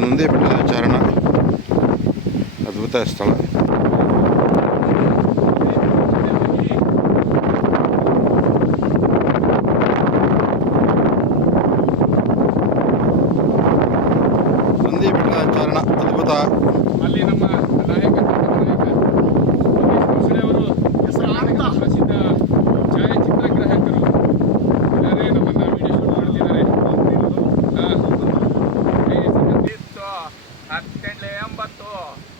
ನಂದಿ ಬೆಟ್ಟದ ಚಾರಣ ಅದ್ಭುತ ಸ್ಥಳ. ನಂದಿ ಬೆಟ್ಟದ ಚಾರಣ ಅದ್ಭುತ. ಅಲ್ಲಿ ನಮ್ಮ ನಾಯಕ ಅವರು ಹೆಸರಾಂತ ಪ್ರಸಿದ್ಧ ಛಾಯಾಚಿತ್ರಗ್ರಾಹಕರು ಇದ್ದಾರೆ, ನಮ್ಮನ್ನ ವಿಡಿಯೋ ಶೂಟ್ ಮಾಡ್ತಿದ್ದಾರೆ. 1080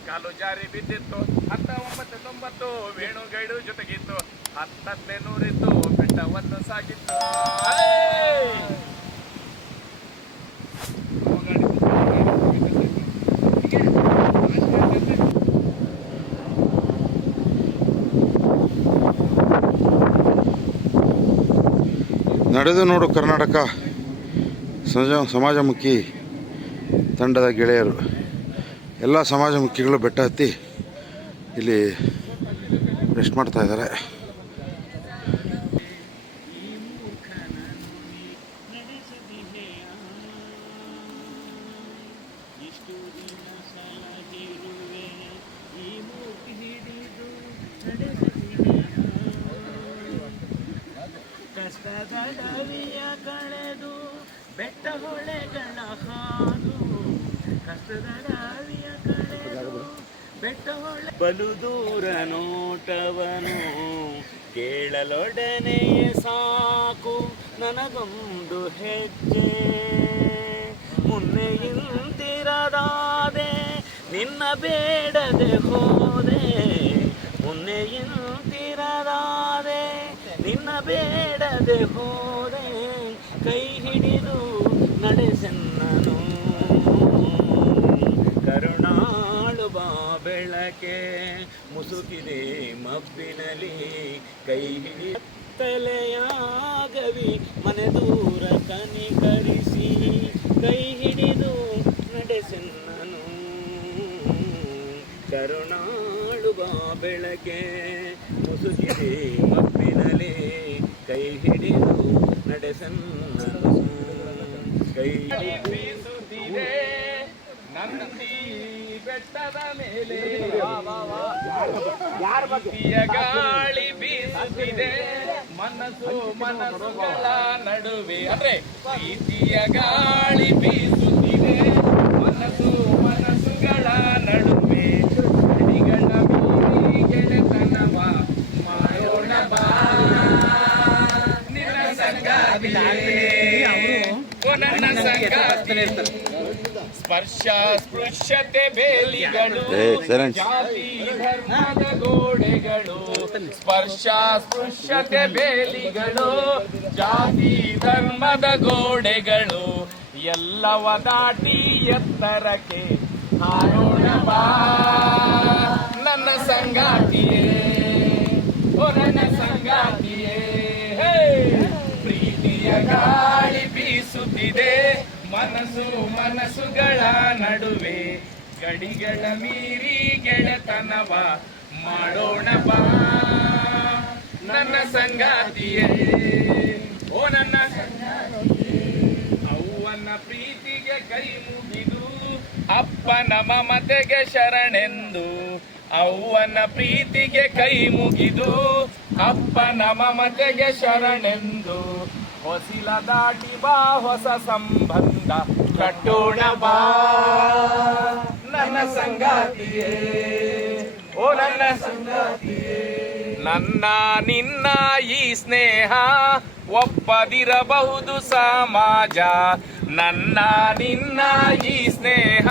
ಕಾಲು ಜಾರಿ ಬಿದ್ದಿತ್ತು, 1090 ವೇಣು ಗೈಡು ಜೊತೆಗಿತ್ತು, 10 ಬೆಟ್ಟವನ್ನು ಸಾಗಿತ್ತು. ನಡೆದು ನೋಡು ಕರ್ನಾಟಕ ಸಮಾಜಮುಖಿ ತಂಡದ ಗೆಳೆಯರು ಎಲ್ಲ ಸಮಾಜಮುಖಿಗಳು ಬೆಟ್ಟ ಹತ್ತಿ ಇಲ್ಲಿ ರೆಸ್ಟ್ ಮಾಡ್ತಾ ಇದ್ದಾರೆ. ಕಷ್ಟದಡವಿಯ ಕಳೆದು ಬೆಟ್ಟ ಹೊಳೆಗಳ ಹಾದು, ಕಷ್ಟದಡವಿಯ ಕಳೆದು ಬೆಟ್ಟ ಹೊಳೆ ಬಲು ದೂರ ನೋಟವನು ಕೇಳಲೊಡನೆ ಸಾಕು ನನಗೊಂದು ಹೆಜ್ಜೆ, ಮುನ್ನೆಯಿಂತಿರದಾದೆ ನಿನ್ನ ಬೇಡದೆ ಹೋದೆ, ಮುನ್ನೆಯಿಂತಿರದಾದೆ ನಿನ್ನ ಬೇಡದೆ ಹೋದೆ, ಕೈ ಹಿಡಿದು ನಡೆಸೆನ್ನನು ಕರುಣಾಳು ಬಾ ಬೆಳಕೆ, ಮುಸುಕಿದೆ ಮಬ್ಬಿನಲಿ ಕೈ ಹಿಡಿತಲೆಯಾಗವಿ ಮನೆ ದೂರ ಕನಿಕರಿಸಿ, ಕೈ ಹಿಡಿದು ನಡೆಸೆನ್ನನು ಕರುಣಾಳು ಬಾ ಬೆಳಕೆ, ಮುಸುಕಿದೆ ಮಬ್ಬಿನಲಿ ಕೈ ಹಿಡಿದು ನಡೆಸನ್ನನು ಕೈ ಬೀಸುತ್ತಿದೆ ನಂದಿ ಬೆಟ್ಟದ ಮೇಲೆ, ಗಾಳಿ ಬೀಸುತ್ತಿದೆ ಮನಸ್ಸುಗಳ ನಡುವೆ, ಅಂದ್ರೆ ಪ್ರೀತಿಯ ಗಾಳಿ ಬೀಸುತ್ತಿದೆ ಮನಸ್ಸುಗಳ ನಡುವೆ, ಗಡಿಗಳ ಮೀರಿ ಗೆಳೆತನವ ಮಾಡೋಣ ಬಾ, ನಿನ್ನ ಸಂಗಾತಿಯೇ ನನ್ನ ಸಂಗಾತಿ, ಸ್ಪರ್ಶ ಸ್ಪೃಶ್ಯತೆ ಬೇಲಿಗಳು ಜಾತಿ ಧರ್ಮದ ಗೋಡೆಗಳು, ಸ್ಪರ್ಶ ಸ್ಪೃಶ್ಯತೆ ಬೇಲಿಗಳು ಜಾತಿ ಧರ್ಮದ ಗೋಡೆಗಳು, ಎಲ್ಲವ ದಾಟಿ ಎತ್ತರಕ್ಕೆ ಹಾರೋಣ ಬಾ ನನ್ನ ಸಂಗಾತಿಯೇ, ಓ ನನ್ನ ಸಂಗಾತಿಯೇ, ಪ್ರೀತಿಯ ಗಾಳಿ ಬೀಸುತ್ತಿದೆ ಮನಸ್ಸುಗಳ ನಡುವೆ, ಗಡಿಗಳ ಮೀರಿ ಗೆಳೆತನವ ಮಾಡೋಣ ಬಾ ನನ್ನ ಸಂಗಾತಿಯೇ, ಓ ನನ್ನ ಸಂಗಾತಿಯೇ, ಅವ್ವನ ಪ್ರೀತಿಗೆ ಕೈ ಮುಗಿದು ಅಪ್ಪನ ಮಮತೆಗೆ ಶರಣೆಂದು, ಅವ್ವನ ಪ್ರೀತಿಗೆ ಕೈ ಮುಗಿದು ಅಪ್ಪನ ಮಮತೆಗೆ ಶರಣೆಂದು, ಹೊಸಿಲ ದಾಟಿ ಬಾ ಹೊಸ ಸಂಬಂಧ ಕಟ್ಟೋಣ ಬಾ ನನ್ನ ಸಂಗಾತಿಯೇ, ಓ ನನ್ನ ಸಂಗಾತಿಯೇ, ನನ್ನ ನಿನ್ನ ಈ ಸ್ನೇಹ ಒಪ್ಪದಿರಬಹುದು ಸಮಾಜ, ನನ್ನ ನಿನ್ನ ಈ ಸ್ನೇಹ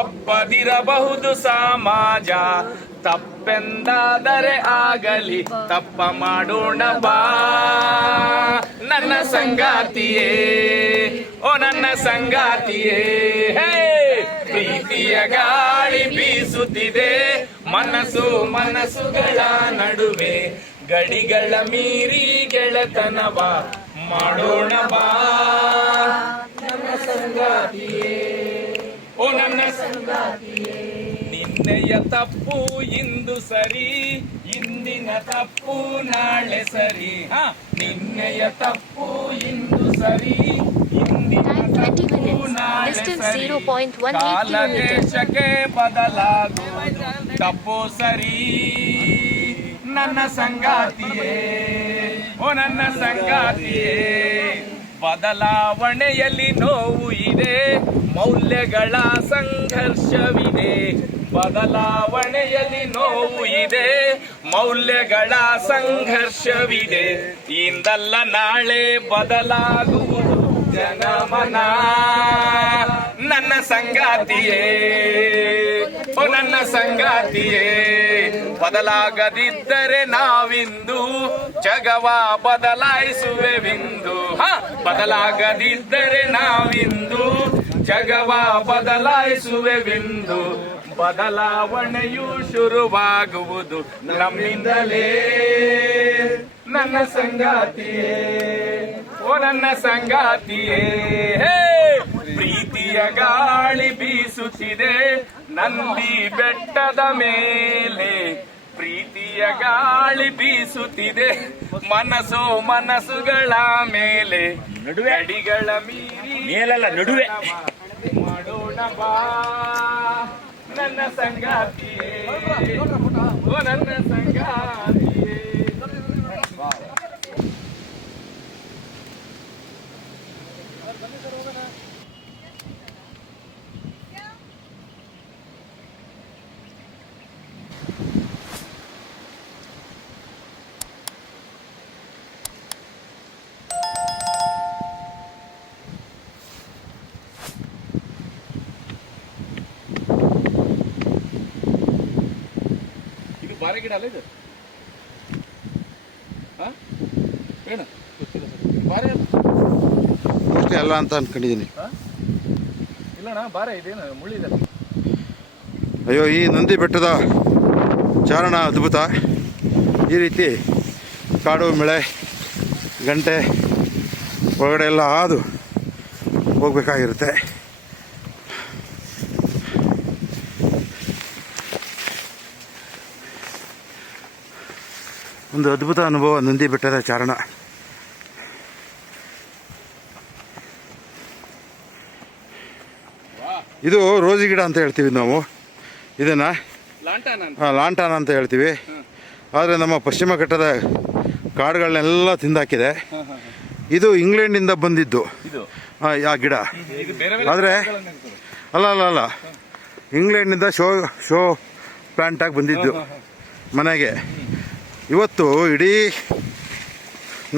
ಒಪ್ಪದಿರಬಹುದು ಸಮಾಜ, ತಪ್ಪೆಂದಾದರೆ ಆಗಲಿ ತಪ್ಪ ಮಾಡೋಣ ಬಾ ನನ್ನ ಸಂಗಾತಿಯೇ, ಓ ನನ್ನ ಸಂಗಾತಿಯೇ, ಪ್ರೀತಿಯ ಗಾಳಿ ಬೀಸುತ್ತಿದೆ ಮನಸ್ಸುಗಳ ನಡುವೆ, ಗಡಿಗಳ ಮೀರಿ ಗೆಳೆತನವ ಮಾಡೋಣ ಬಾ ನನ್ನ ಸಂಗಾತಿಯೇ. ಸಂಗಾತಿಯೇ ಓ ನನ್ನ ಸಂಗಾತಿಯೇ ನಿನ್ನೆಯ ತಪ್ಪು ಇಂದು ಸರಿ ಇಂದಿನ ತಪ್ಪು ನಾಳೆ ಸರಿ ನಿನ್ನೆಯ ತಪ್ಪು ಇಂದು ಸರಿ ಇಂದಿನ ತಪ್ಪು ನಾಳೆ ಸರಿ ಕಾಲ ದೇಶಕ್ಕೆ ಬದಲಾಗುವುದು ತಪ್ಪು ಸರಿ ನನ್ನ ಸಂಗಾತಿಯೇ ಓ ನನ್ನ ಸಂಗಾತಿಯೇ ಬದಲಾವಣೆಯಲ್ಲಿ ನೋವು ಇದೆ ಮೌಲ್ಯಗಳ ಸಂಘರ್ಷವಿದೆ ಬದಲಾವಣೆಯಲ್ಲಿ ನೋವು ಇದೆ ಮೌಲ್ಯಗಳ ಸಂಘರ್ಷವಿದೆ ಇಂದಲ್ಲ ನಾಳೆ ಬದಲಾಗುವುದು ಜನಮನ ನನ್ನ ಸಂಗಾತಿಯೇ ಓ ನನ್ನ ಸಂಗಾತಿಯೇ ಬದಲಾಗದಿದ್ದರೆ ನಾವಿಂದು ಜಗವ ಬದಲಾಯಿಸುವೆವಿಂದು ಬದಲಾಗದಿದ್ದರೆ ನಾವಿಂದು ಜಗವ ಬದಲಾಯಿಸುವೆವಿಂದು ಬದಲಾವಣೆಯು ಶುರುವಾಗುವುದು ನಮ್ಮಿಂದಲೇ ನನ್ನ ಸಂಗಾತಿಯೇ ಓ ನನ್ನ ಸಂಗಾತಿಯೇ ಪ್ರೀತಿಯ ಗಾಳಿ ಬೀಸುತ್ತಿದೆ ನಂದಿ ಬೆಟ್ಟದ ಮೇಲೆ ಪ್ರೀತಿಯ ಗಾಳಿ ಬೀಸುತ್ತಿದೆ ಮನಸ್ಸುಗಳ ಮೇಲೆ ನಡುವೆ ಅಡಿಗಳ ಮೀರಿ ಮೇಲಲ್ಲ ನಡುವೆ ಮಾಡೋಣ ಬಾ ನನ್ನ ಸಂಗಾತಿಯೇ ಓ ನನ್ನ ಸಂಗಾತಿಯೇ ಬಾರೆ ಗಿಡ ಅಲ್ಲ ಇದು ಏನು ಬಾರೆ ಓಕೆ ಅಲ್ಲ ಅಂತ ಅನ್ಕೊಂಡಿದ್ದೀನಿ. ಇಲ್ಲಣ್ಣ ಬಾರೆ ಇದೇನು ಮುಳ್ಳಿದೆ. ಅಯ್ಯೋ ಈ ನಂದಿ ಬೆಟ್ಟದ ಚಾರಣ ಅದ್ಭುತ. ಈ ರೀತಿ ಕಾಡು ಮಳೆ ಗಂಟೆ ಒಳಗಡೆ ಎಲ್ಲ ಹಾದು ಹೋಗ್ಬೇಕಾಗಿರುತ್ತೆ. ಒಂದು ಅದ್ಭುತ ಅನುಭವ ನಂದಿ ಬೆಟ್ಟದ ಚಾರಣ. ಇದು ರೋಜಿ ಗಿಡ ಅಂತ ಹೇಳ್ತೀವಿ ನಾವು, ಇದನ್ನು ಲಾಂಟಾನ ಅಂತ ಹೇಳ್ತೀವಿ. ಆದರೆ ನಮ್ಮ ಪಶ್ಚಿಮ ಘಟ್ಟದ ಕಾಡುಗಳನ್ನೆಲ್ಲ ತಿಂದಾಕಿದೆ. ಇದು ಇಂಗ್ಲೆಂಡಿಂದ ಬಂದಿದ್ದು ಆ ಗಿಡ. ಆದರೆ ಅಲ್ಲ ಇಂಗ್ಲೆಂಡಿಂದ ಶೋ ಪ್ಲಾಂಟಾಗಿ ಬಂದಿದ್ದು ಮನೆಗೆ. ಇವತ್ತು ಇಡೀ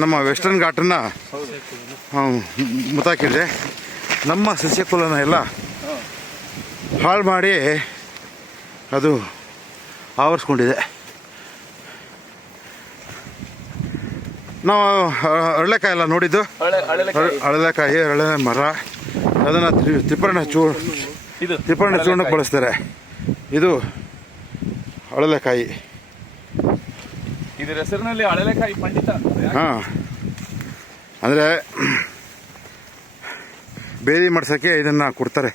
ನಮ್ಮ ವೆಸ್ಟರ್ನ್ ಘಾಟನ್ನು ಮುತಾಕಿದೆ. ನಮ್ಮ ಸಸ್ಯಕುಲನ ಎಲ್ಲ ಹಾಳು ಮಾಡಿ ಅದು ಆವರಿಸ್ಕೊಂಡಿದೆ. ನಾವು ಅರಳೆಕಾಯಿ ಎಲ್ಲ ನೋಡಿದ್ದು, ಅರಳೆಕಾಯಿ ಅರಳೆ ಮರ, ಅದನ್ನು ತ್ರಿಪರ್ಣ ಚೂರ್ಣಕ್ಕೆ ಬಳಸ್ತಾರೆ. ಇದು ಅರಳೆಕಾಯಿ. ಇದರ ಹೆಸರಿನಲ್ಲಿ ಅಳಲೆಕಾಯಿ ಪಂಡಿತ. ಅಂದರೆ ಬೇದಿ ಮಾಡ್ಸೋಕ್ಕೆ ಇದನ್ನು ಕೊಡ್ತಾರೆ.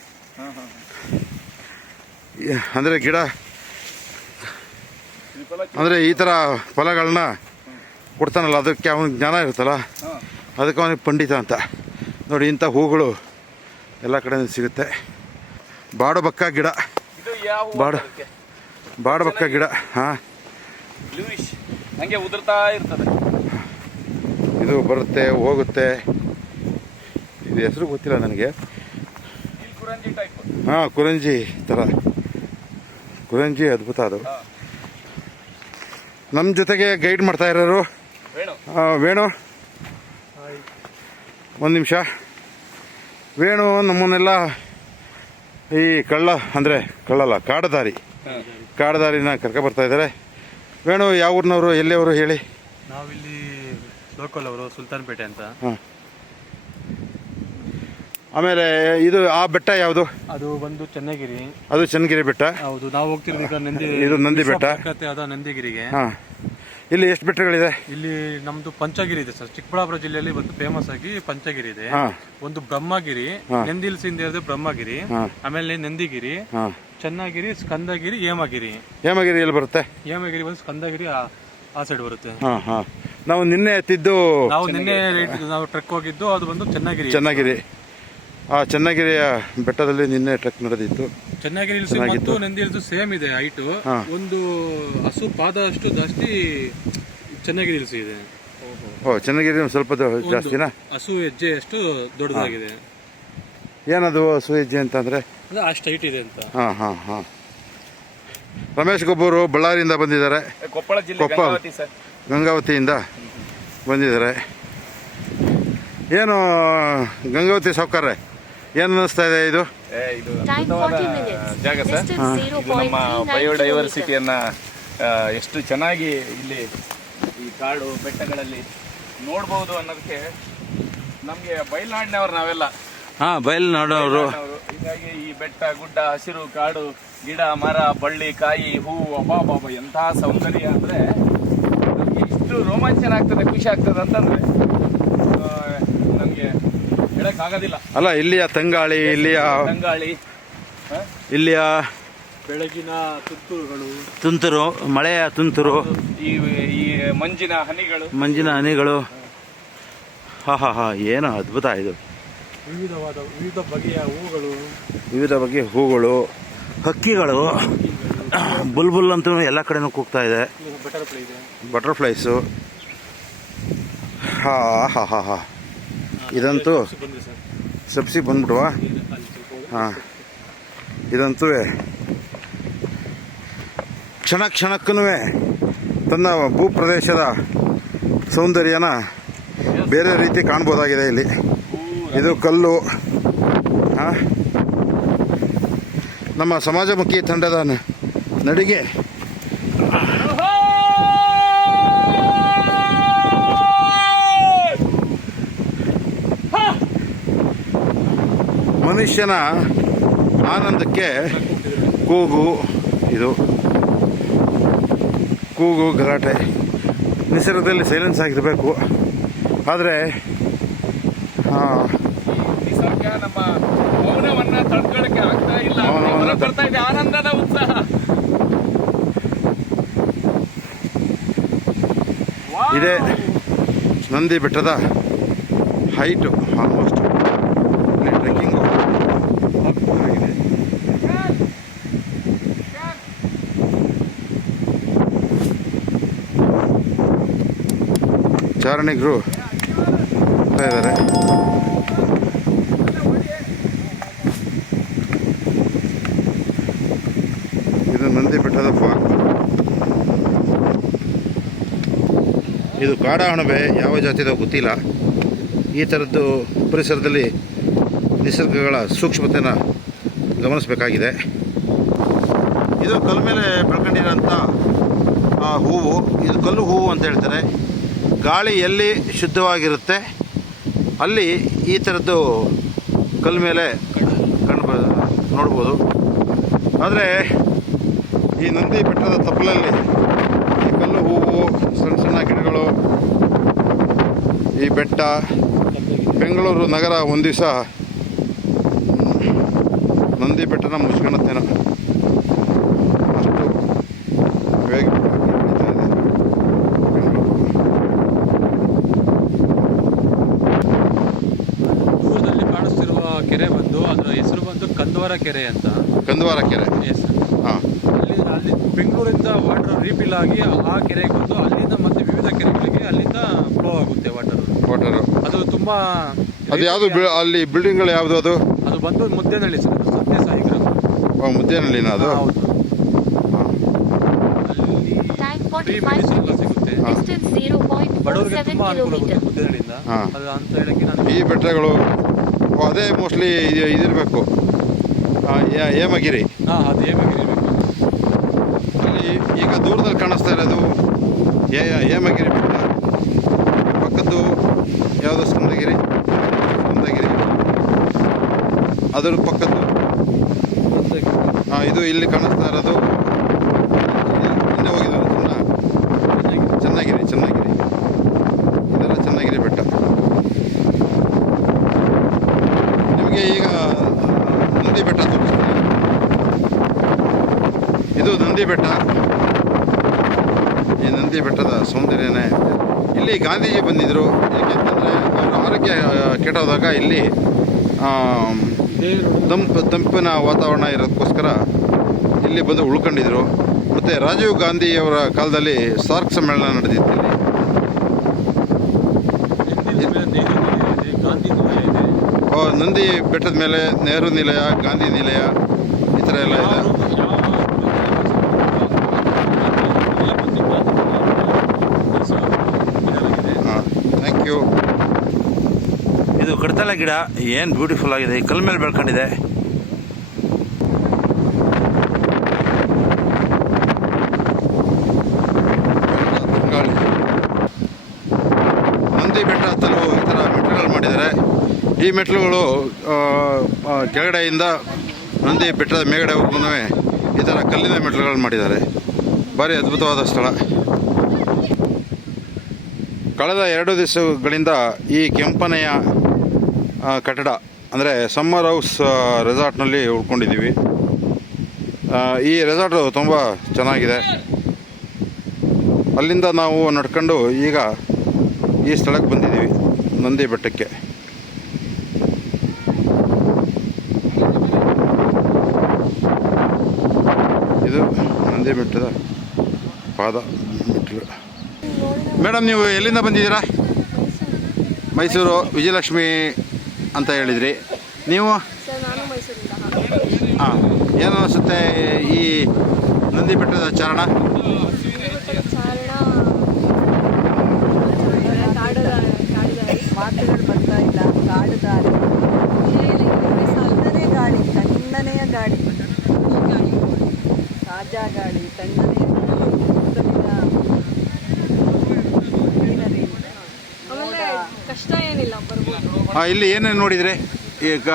ಅಂದರೆ ಗಿಡ ಅಂದರೆ ಈ ಥರ ಫಲಗಳನ್ನ ಕೊಡ್ತಾನಲ್ಲ, ಅದಕ್ಕೆ ಅವನಿಗೆ ಜ್ಞಾನ ಇರುತ್ತಲ್ಲ, ಅದಕ್ಕೆ ಅವನಿಗೆ ಪಂಡಿತ ಅಂತ. ನೋಡಿ ಇಂಥ ಹೂಗಳು ಎಲ್ಲ ಕಡೆ ಸಿಗುತ್ತೆ. ಬಾಡಬಕ್ಕ ಗಿಡ, ಬಾಡಬಕ್ಕ ಗಿಡ. ಹಂಗೆ ಉದುರ್ತಾ ಇರ್ತದೆ. ಇದು ಬರುತ್ತೆ ಹೋಗುತ್ತೆ. ಇದು ಹೆಸರು ಗೊತ್ತಿಲ್ಲ ನನಗೆ. ಕುರಂಜಿ ಥರ. ಕುರಂಜಿ ಅದ್ಭುತ ಅದು. ನಮ್ಮ ಜೊತೆಗೆ ಗೈಡ್ ಮಾಡ್ತಾ ಇರೋರು ವೇಣು. ಒಂದು ನಿಮಿಷ. ವೇಣು ನಮ್ಮನ್ನೆಲ್ಲ ಈ ಕಾಡದಾರಿನ ಕರ್ಕೊಬರ್ತಾ ಇದ್ದಾರೆ. ವೇಣು ಯಾವ ಊರಿನವರು, ಎಲ್ಲಿಯವರು ಹೇಳಿ? ನಾವಿಲ್ಲಿ ಲೋಕಲ್ ಅವರು, ಸುಲ್ತಾನ್ಪೇಟೆ ಅಂತ. ಆಮೇಲೆ ಇದು ಆ ಬೆಟ್ಟ ಯಾವುದು? ಅದು ಬಂದು ಚೆನ್ನಗಿರಿ. ಅದು ಚೆನ್ನಗಿರಿ ಬೆಟ್ಟ. ಹೌದು, ನಾವು ಹೋಗ್ತಿರೋದು ನಂದಿ. ಇದು ನಂದಿ ಬೆಟ್ಟ. ಅದ ನಂದಿಗಿರಿಗೆ. ಇಲ್ಲಿ ಎಷ್ಟು ಬೆಟ್ಟಗಳಿದೆ? ಇಲ್ಲಿ ನಮ್ದು ಪಂಚಗಿರಿ ಇದೆ ಸರ್. ಚಿಕ್ಕಬಳ್ಳಾಪುರ ಜಿಲ್ಲೆಯಲ್ಲಿ ಒಂದು ಫೇಮಸ್ ಆಗಿ ಪಂಚಗಿರಿ ಇದೆ. ಹಾ. ಒಂದು ಬ್ರಹ್ಮಗಿರಿ, ನಂದಿಲ್ಸಿಂದ ಇರೋದು ಬ್ರಹ್ಮಗಿರಿ, ಆಮೇಲೆ ನಂದಿಗಿರಿ, ಹಾಂ. ಚನ್ನಗಿರಿ, ಸ್ಕಂದಗಿರಿ, ಹೇಮಗಿರಿ. ಹೇಮಗಿರಿ ಎಲ್ಲಿ ಬರುತ್ತೆ? ಹೇಮಗಿರಿ ಬಂದು ಸ್ಕಂದಗಿರಿ ಆ ಸೈಡ್ ಬರುತ್ತೆ. ಹಾಂ ಹಾಂ. ನಾವು ನಿನ್ನೆ ಎತ್ತಿದ್ದು ನಾವು ನಿನ್ನೆ ನಾವು ಟ್ರೆಕ್ ಹೋಗಿದ್ದು ಅದು ಬಂದು ಚನ್ನಗಿರಿ. ಚನ್ನಗಿರಿ. ಆ ಚನ್ನಗಿರಿಯ ಬೆಟ್ಟದಲ್ಲಿ ನಿನ್ನೆ ಟ್ರೆಕ್ ನಡೆದಿತ್ತು. ಚನ್ನಗಿರಿ ಹಿಲ್ಸ್ ಮತ್ತು ನಂದಿ ಹಿಲ್ಸ್ ಸೇಮ್ ಇದೆ ಹೈಟ್. ಒಂದು ಹಸು ಪಾದ ಅಷ್ಟು ಜಾಸ್ತಿ ಚನ್ನಗಿರಿ ಹಿಲ್ಸ್ ಇದೆ. ಓ, ಚನ್ನಗಿರಿ ಒಂದು ಸ್ವಲ್ಪ ಜಾಸ್ತಿನಾ? ಹಸು ಹೆಜ್ಜೆ ಅಷ್ಟು ದೊಡ್ಡದಾಗಿದೆ. ಏನದು ಹಸು ಹೆಜ್ಜೆ ಅಂತಂದರೆ? ಅಷ್ಟು ಹೈಟ್ ಇದೆ ಅಂತ. ಹಾಂ ಹಾಂ ಹಾಂ. ರಮೇಶ್ ಗೊಬ್ಬರು ಬಳ್ಳಾರಿಯಿಂದ ಬಂದಿದ್ದಾರೆ. ಕೊಪ್ಪಳ ಜಿಲ್ಲೆ ಗಂಗಾವತಿ ಸರ್. ಗಂಗಾವತಿಯಿಂದ ಬಂದಿದ್ದಾರೆ. ಏನು ಗಂಗಾವತಿ ಸಾವ್ಕಾರ್ರೆ, ಏನು ಅನ್ನಿಸ್ತಾ ಇದೆ ಇದು? ಇದು ಅದ್ಭುತವಾದ ಜಾಗ ಸರ್. ಇದು ನಮ್ಮ ಬಯೋಡೈವರ್ಸಿಟಿಯನ್ನ ಎಷ್ಟು ಚೆನ್ನಾಗಿ ಇಲ್ಲಿ ಈ ಕಾಡು ಬೆಟ್ಟಗಳಲ್ಲಿ ನೋಡ್ಬೋದು ಅನ್ನೋದಕ್ಕೆ ನಮಗೆ ಬಯಲ್ನಾಡಿನವ್ರು ನಾವೆಲ್ಲ. ಹಾಂ, ಬಯಲ್ನಾಡವರು. ಹೀಗಾಗಿ ಈ ಬೆಟ್ಟ ಗುಡ್ಡ, ಹಸಿರು ಕಾಡು, ಗಿಡ ಮರ, ಬಳ್ಳಿ, ಕಾಯಿ, ಹೂವು, ಅಬ್ಬಾಬಾಬ ಎಂತಹ ಸೌಂದರ್ಯ ಅಂದರೆ ನಮಗೆ ಇಷ್ಟು ರೋಮಾಂಚನ ಆಗ್ತದೆ, ಖುಷಿ ಆಗ್ತದೆ ಅಂತಂದ್ರೆ ನಮಗೆ ಹೇಳಕ್ಕಾಗೋದಿಲ್ಲ. ಅಲ್ಲ, ಇಲ್ಲಿಯ ತಂಗಾಳಿ, ಇಲ್ಲಿಯ ಬೆಳಗಿನ ತುಂತುರು, ಮಳೆಯ ತುಂತುರು, ಈ ಮಂಜಿನ ಹನಿಗಳು. ಹಾ ಹಾ ಹಾ, ಏನು ಅದ್ಭುತ ಇದು. ವಿವಿಧ ಬಗೆಯ ಹೂಗಳು, ಹಕ್ಕಿಗಳು, ಬುಲ್ಬುಲ್ ಅಂತೂ ಎಲ್ಲ ಕಡೆನೂ ಕೂಗ್ತಾ ಇದೆ. ಬಟರ್ಫ್ಲೈಸು. ಹಾ ಹಾ ಹಾ ಹಾ, ಇದಂತೂ ಸಬ್ಸಿ ಬಂದ್ಬಿಡುವ. ಹಾಂ, ಇದಂತೂ ಕ್ಷಣಕ್ಕೂ ತನ್ನ ಭೂಪ್ರದೇಶದ ಸೌಂದರ್ಯನ ಬೇರೆ ರೀತಿ ಕಾಣ್ಬೋದಾಗಿದೆ ಇಲ್ಲಿ. ಇದು ಕಲ್ಲು. ಹಾಂ, ನಮ್ಮ ಸಮಾಜಮುಖಿ ತಂಡದ ನಡಿಗೆ. ಮನುಷ್ಯನ ಆನಂದಕ್ಕೆ ಕೂಗು ಗಲಾಟೆ. ನಿಸರ್ಗದಲ್ಲಿ ಸೈಲೆನ್ಸ್ ಆಗಿರಬೇಕು. ಆದರೆ ನಿಸರ್ಗ ನಮ್ಮ ಮೌನವನ್ನ ತಡ್ಕೊಳ್ಳಕ್ಕೆ ಆಗ್ತಾ ಇಲ್ಲ. ಬರ್ತಾ ಇದೆ ಆನಂದದ ಉತ್ಸಾಹ. ಇದೇ ನಂದಿ ಬೆಟ್ಟದ ಹೈಟು. ಆಲ್ಮೋಸ್ಟ್ ಇಲ್ಲಿ ಟ್ರೆಕ್ಕಿಂಗು ಆಗಿದೆ. ಚಾರಣಿಗರು ಹೋಗ್ತಾ ಇದ್ದಾರೆ. ಇದು ನಂದಿ ಬೆಟ್ಟದ ಫಾಗ್. ಇದು ಕಾಡ ಅಣಬೆ, ಯಾವ ಜಾತಿದ ಗೊತ್ತಿಲ್ಲ. ಈ ಥರದ್ದು ಪರಿಸರದಲ್ಲಿ ನಿಸರ್ಗಗಳ ಸೂಕ್ಷ್ಮತೆಯನ್ನು ಗಮನಿಸಬೇಕಾಗಿದೆ. ಇದು ಕಲ್ಲು ಮೇಲೆ ಬೆಳ್ಕೊಂಡಿರೋಂಥ ಹೂವು. ಇದು ಕಲ್ಲು ಹೂವು ಅಂತ ಹೇಳ್ತಾರೆ. ಗಾಳಿ ಎಲ್ಲಿ ಶುದ್ಧವಾಗಿರುತ್ತೆ ಅಲ್ಲಿ ಈ ಥರದ್ದು ಕಲ್ಲು ಮೇಲೆ ನೋಡ್ಬೋದು. ಆದರೆ ಈ ನಂದಿ ಬೆಟ್ಟದ ತಪ್ಪಲಲ್ಲಿ ಈ ಕಲ್ಲು ಹೂವು, ಸಣ್ಣ ಸಣ್ಣ ಗಿಡಗಳು, ಈ ಬೆಟ್ಟ, ಬೆಂಗಳೂರು ನಗರ ಒಂದು ದಿವಸ ನಂದಿ ಬೆಟ್ಟನ ಮುಚ್ಕೊಳತ್ತೇನೋ, ಅಷ್ಟು ವೇಗ ನಡೀತಾ ಇದೆ ಬೆಂಗಳೂರು. ದೂರದಲ್ಲಿ ಕಾಣಿಸ್ತಿರುವ ಕೆರೆ ಬಂದು ಅದರ ಹೆಸರು ಬಂದು ಕಂದವರ ಕೆರೆ ಅಂತ. ಕಂದವಾರ ಕೆರೆ. ಎಸ್. ಹಾಂ. ಅಲ್ಲಿ ಬೆಂಗಳೂರಿಂದ ವಾಟರ್ ರೀಫಿಲ್ ಆಗಿ ಆ ಕೆರೆಗೆ ಬಂದು ಅಲ್ಲಿಂದ ಮತ್ತೆ ವಿವಿಧ ಕೆರೆಗಳಿಗೆ ಅಲ್ಲಿಂದ ಫ್ಲೋ ಆಗುತ್ತೆ ವಾಟರು. ಅದು ತುಂಬಾ ಅದು ಯಾವುದು ಅಲ್ಲಿ ಬಿಲ್ಡಿಂಗ್ಗಳು ಯಾವುದು? ಅದು ಬಂದು ಮುದ್ದೇನಹಳ್ಳಿ ಸರ್, ಸತ್ಯಸಾಯಿ ಗ್ರಾಮ. ಮುದ್ದೇನಹಳ್ಳಿನ ಅದು? ಹೌದು. ಅಲ್ಲಿ ಮೆಡಿಸಿನ್ ಸಿಗುತ್ತೆ. ಬಡವರಿಗೆ ತುಂಬಾ ಅನುಕೂಲ ಆಗುತ್ತೆ ಮುದ್ದೇನಹಳ್ಳಿಯಿಂದ. ಅದು ಅಂತ ಹೇಳಕ್ಕೆ ನಾನು ಈ ಬೆಟ್ಟಗಳು ಅದೇ ಮೋಸ್ಟ್ಲಿ ಇದಿರಬೇಕು, ಹೇಮಗಿರಿ. ಅದು ಹೇಮಗಿರಿ ಇರಬೇಕು. ಅಲ್ಲಿ ಈಗ ದೂರದಲ್ಲಿ ಕಾಣಿಸ್ತಾ ಇರೋದು ಹೇಮಗಿರಿ ಬೆಟ್ಟ. ಪಕ್ಕದ್ದು ಯಾವುದು? ಸ್ಕಂದಗಿರಿ. ಅದರ ಪಕ್ಕದ್ದು ಇದು ಇಲ್ಲಿ ಕಾಣಿಸ್ತಾ ಇರೋದು. ಹಿಂದೆ ಹೋಗಿದ್ದು ಚೆನ್ನಾಗಿ ನಂದಿ ಬೆಟ್ಟ ತೋರಿಸ್ತೀನಿ. ಇದು ನಂದಿ ಬೆಟ್ಟ. ಈ ನಂದಿ ಬೆಟ್ಟದ ಸೌಂದರ್ಯನೇ ಇಲ್ಲಿ ಗಾಂಧೀಜಿ ಬಂದಿದ್ದರು. ಏಕೆಂತಂದರೆ ಅವರ ಆರೋಗ್ಯ ಕೆಟ್ಟೋದಾಗ ಇಲ್ಲಿ ತಂಪಿನ ವಾತಾವರಣ ಇರೋದಕ್ಕೋಸ್ಕರ ಇಲ್ಲಿ ಬಂದು ಉಳ್ಕೊಂಡಿದ್ರು. ಮತ್ತು ರಾಜೀವ್ ಗಾಂಧಿಯವರ ಕಾಲದಲ್ಲಿ ಸಾರ್ಕ್ ಸಮ್ಮೇಳನ ನಡೆದಿತ್ತು ಇಲ್ಲಿ. ನಂದಿ ಬೆಟ್ಟದ ಮೇಲೆ ನೆಹರು ನಿಲಯ, ಗಾಂಧಿ ನಿಲಯ ಈ ಥರ ಎಲ್ಲ ಇದೆ. ಹಾಂ, ಥ್ಯಾಂಕ್ ಯು. ಇದು ಕಡತಲ ಗಿಡ ಏನು ಬ್ಯೂಟಿಫುಲ್ ಆಗಿದೆ, ಈ ಕಲ್ ಮೇಲೆ ಬೆಳ್ಕೊಂಡಿದೆ. ನಂದಿ ಬೆಟ್ಟ ಹತ್ತಲು ಈ ಥರ ಮೆಟ್ಲುಗಳು ಮಾಡಿದ್ದಾರೆ. ಈ ಮೆಟ್ಲುಗಳು ಕೆಳಗಡೆಯಿಂದ ನಂದಿ ಬೆಟ್ಟದ ಮೇಲ್ಗಡೆವರೆಗೂ ಈ ಥರ ಕಲ್ಲಿನ ಮೆಟ್ಲುಗಳು ಮಾಡಿದ್ದಾರೆ. ಭಾರಿ ಅದ್ಭುತವಾದ ಸ್ಥಳ. ಕಳೆದ 2 ದಿವಸಗಳಿಂದ ಈ ಕೆಂಪನೆಯ ಕಟ್ಟಡ ಅಂದರೆ ಸಮ್ಮರ್ ಹೌಸ್ ರೆಸಾರ್ಟ್ನಲ್ಲಿ ಉಳ್ಕೊಂಡಿದ್ದೀವಿ. ಈ ರೆಸಾರ್ಟು ತುಂಬ ಚೆನ್ನಾಗಿದೆ. ಅಲ್ಲಿಂದ ನಾವು ನಡ್ಕೊಂಡು ಈಗ ಈ ಸ್ಥಳಕ್ಕೆ ಬಂದಿದ್ದೀವಿ, ನಂದಿ ಬೆಟ್ಟಕ್ಕೆ. ಇದು ನಂದಿ ಬೆಟ್ಟದ ಪಾದ ಮೆಟ್ಟಿಲು. ಮೇಡಮ್, ನೀವು ಎಲ್ಲಿಂದ ಬಂದಿದ್ದೀರಾ? ಮೈಸೂರು. ವಿಜಯಲಕ್ಷ್ಮಿ ಅಂತ ಹೇಳಿದ್ರಿ. ನೀವು? ಹಾಂ, ಏನು ಅನಿಸುತ್ತೆ ಈ ನಂದಿ ಬೆಟ್ಟದ ಚಾರಣ? ಮಾತುಗಳು ಬರ್ತಾ ಇಲ್ಲ. ಕಾಡು ದಾರಿ, ತಣ್ಣನೆಯ ಗಾಳಿ, ತಣ್ಣನೆಯ ಗಾಳಿ, ತಾಜಾ ಗಾಳಿ, ತಣ್ಣನೆಯ ಕಷ್ಟ ಏನಿಲ್ಲ, ಬರ್ಬೋದು. ಇಲ್ಲಿ ಏನೇನು ನೋಡಿದ್ರಿ? ಈಗ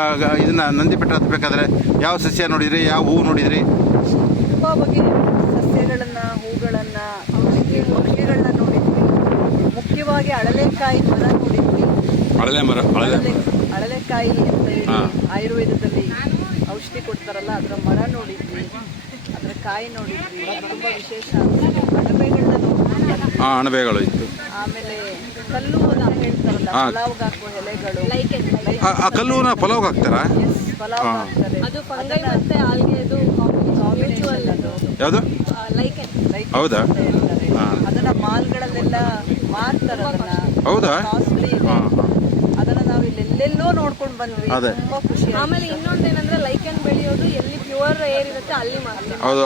ಇದನ್ನ ನಂದಿ ಬೆಟ್ಟ ಹತ್ತಬೇಕಾದ್ರೆ ಯಾವ ಸಸ್ಯ ನೋಡಿದ್ರಿ, ಯಾವ ಹೂವು ನೋಡಿದ್ರಿ? ತುಂಬ ಬಗೆಯ ಸಸ್ಯಗಳನ್ನು, ಹೂಗಳನ್ನು, ಪಕ್ಷಿಗಳನ್ನ ನೋಡಿದ್ವಿ. ಮುಖ್ಯವಾಗಿ ಅಳಲೆಕಾಯಿ ಮರ ನೋಡಿದ್ವಿ. ಅಳಲೆಕಾಯಿ ಅಂತ ಹೇಳಿ ಆಯುರ್ವೇದದಲ್ಲಿ ಔಷಧಿ ಕೊಡ್ತಾರಲ್ಲ, ಅದರ ಮರ ನೋಡಿದ್ವಿ, ಅದರ ಕಾಯಿ ನೋಡಿದ್ವಿ. ತುಂಬ ವಿಶೇಷ ಅಣಬೆಗಳನ್ನ ನೋಡಿದ್ವಿ. ಅಣಬೆಗಳು ಇತ್ತು. ಆಮೇಲೆ ಕಲ್ಲು ಹೇಳ್ತಾರಲ್ಲ, ಪಲಾವ್ಗೆ ಹಾಕುವ ಎಲೆಗಳು. ಆ ಕಲ್ಲುನ ಪಲಾವ್ಗೆ ಹಾಕ್ತಾರಾ? ಪಲಾವ್ ಹಾಕ್ತಾರೆ. ಅದು ಫಂಗೈ ಮತ್ತೆ ಆಲ್ಗೆದು ಮ್ಯೂಚುವಲ್. ಯಾವುದು? ಲೈಕೆನ್. ಹೌದಾ? ಅದನ್ನ ಮಾಲ್ಗಳಲ್ಲೆಲ್ಲ ಮಾರ್ತಾರೆ. ಅದನ್ನ ಹೌದಾ? ಕಾಸ್ಟ್ಲಿ ಇದೆ. ಅದನ್ನ ನಾವು ಇಲ್ಲೆಲ್ಲೆಲ್ಲೋ ನೋಡ್ಕೊಂಡು ಬಂದ್ವಿ. ತುಂಬಾ ಖುಷಿ. ಆಮೇಲೆ ಇನ್ನೊಂದೇನಂದ್ರೆ ಲೈಕೆನ್ ಬೆಳೆಯೋದು ಎಲ್ಲಿ ಪ್ಯೂರ್ ಏರ್ ಇರುತ್ತೆ ಅಲ್ಲಿ ಮಾಡ್ತಾರೆ. ಹೌದು,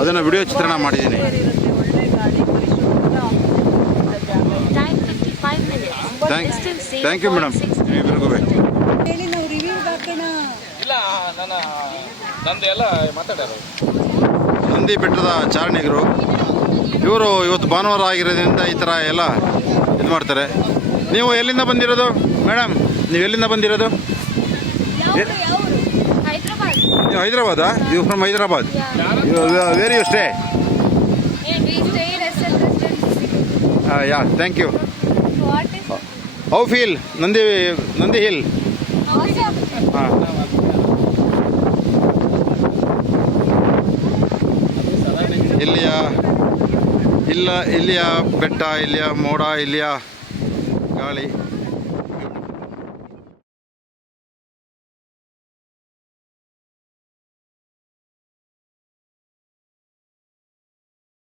ಅದನ್ನ ವಿಡಿಯೋ ಚಿತ್ರಣ ಮಾಡಿದ್ದೀನಿ. ಒಳ್ಳೆ ಗಾಳಿ, ಥ್ಯಾಂಕ್ ಯು ಮೇಡಮ್. ಇಬ್ಬರಿಗೂ ಹೇಳಿ, ನಾವು ರಿವ್ಯೂ ಹಾಕೋಣ. ಇಲ್ಲ, ನಂದು ಎಲ್ಲ ಮಾತಾಡೋರು. ನಂದಿ ಬೆಟ್ಟದ ಚಾರಣಿಗರು ಇವರು. ಇವತ್ತು ಭಾನುವಾರ ಆಗಿರೋದ್ರಿಂದ ಈ ಥರ ಎಲ್ಲ ಇದು ಮಾಡ್ತಾರೆ. ನೀವು ಎಲ್ಲಿಂದ ಬಂದಿರೋದು ಮೇಡಮ್? ನೀವು ಎಲ್ಲಿಂದ ಬಂದಿರೋದು? ಹೈದ್ರಾಬಾದ್. ನೀವು ಹೈದ್ರಾಬಾದಾ? You from Hyderabad? Where you stay? Yeah, thank you. How feel Nandi hill? ಹಾಂ, ಇಲ್ಲಿಯ ಬೆಟ್ಟ, ಇಲ್ಲಿಯ ಮೋಡ, ಇಲ್ಲಿಯ ಗಾಳಿ